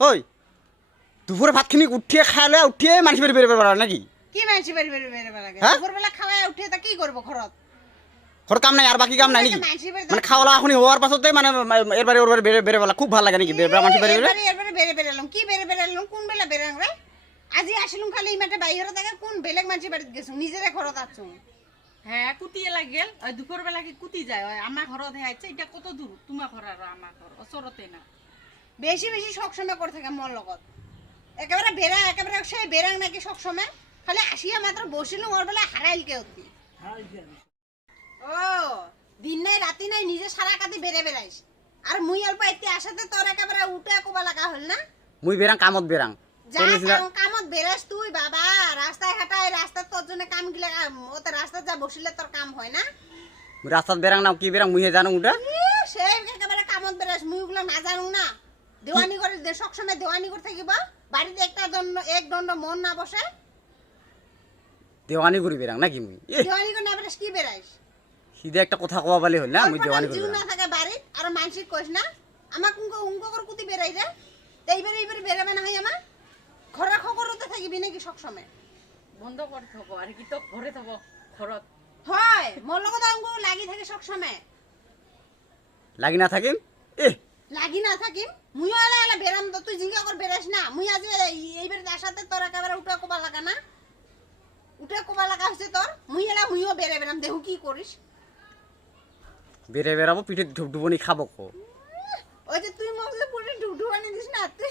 ওই দুপুরে ভাতখিনি উঠিয়ে খাইলে উঠিয়ে মানুষ বেরিয়ে বেরিয়ে বেড়া নাকি কি মানুষ বের বের বের লাগে হ্যাঁ? দুপুরবেলা খাওয়ায় উঠে তা কি করবো ঘরত ঘর কাম নাই আর বাকি কাম নাই নাকি মানুষই বের মানে খাওয়া এখনই হওয়ার পাছতে মানে এরবারে ওরবারে বেড়ে বেড়ে বেলা খুব ভালো লাগে নাকি বেড়ে মানুষ বেরিয়ে বেরিয়ে এরবারে বেরে বেরে এলাম কি বেরে বেরে এলাম কোন বেলা বেরাং রে আজি আসিলুম খালি ইমাটে বাইরে থেকে কোন বেলেগ মানুষের বাড়িতে গেছুম নিজেরে ঘরত আছুম হ্যাঁ কুটিয়ে লাগিল ওই দুপুর বেলা কি কুটি যায় ওই আমার ঘরত হে আছে এটা কত দূর তোমার ঘর আর আমার ঘর ওচরতে না বেশি বেশি সব সময় করে থাকে মন লগত একেবারে বেরা একেবারে সেই বেরাং নাকি সব সময় খালি আসিয়া মাত্র বসিলুম ওর বেলা হারাইল কে অতি ও দিন নাই রাতি নাই নিজে সারা কাতে বেরে বেড়াইস আর মুই অল্প এতে আসাতে তোর একেবারে উঠে কোবা লাগা হল না মুই বেরাং কামত বেরাং যা কামত বেরাস তুই বাবা রাস্তায় হাঁটায় রাস্তা তোর জন্য কাম গিলে ওতে রাস্তা যা বসিলে তোর কাম হয় না রাস্তাত বেরাং না কি বেরাং মুই জানো উঠা সেই একেবারে কামত বেরাস মুই ওগুলো না জানো না দেওয়ানি করে সব সময় দেওয়ানি করে থাকিব বাড়িতে একটা জন্য এক দণ্ড মন না বসে দেওয়ানি করি বেরাং নাকি মুই দেওয়ানি করে না বেরাস কি বেরাইস সিধে একটা কথা কওয়া বলে হল না মুই দেওয়ানি করি জিউ না থাকে বাড়িত আর মানসিক কইস না আমাক উঙ্গ করে কুতি বেরাই রে এইবারে বেরাবে না হয় আমার ঘরে খবরতে থাকিবি নাকি সব সময় বন্ধ করে থাকো আর কি তো ঘরে থাকো ঘরত হয় মোর লগত অঙ্গ লাগি থাকে সব সময় লাগি না থাকিম এ লাগি না থাকিম মুই এলা এলা বেরাম তো তুই জিঙ্গা করে বেরাস না মুই আজ এইবারে আসাতে তোর একেবারে উঠে কোবা লাগা না উঠে কোবা লাগা হচ্ছে তোর মুইও বেরে বেরাম দেহু কি করিস বেরে বেরাবো পিঠে ঢুবডুবনি খাবো কো ওই যে তুই মগলে পুরো ঢুঢু আনি দিস না তুই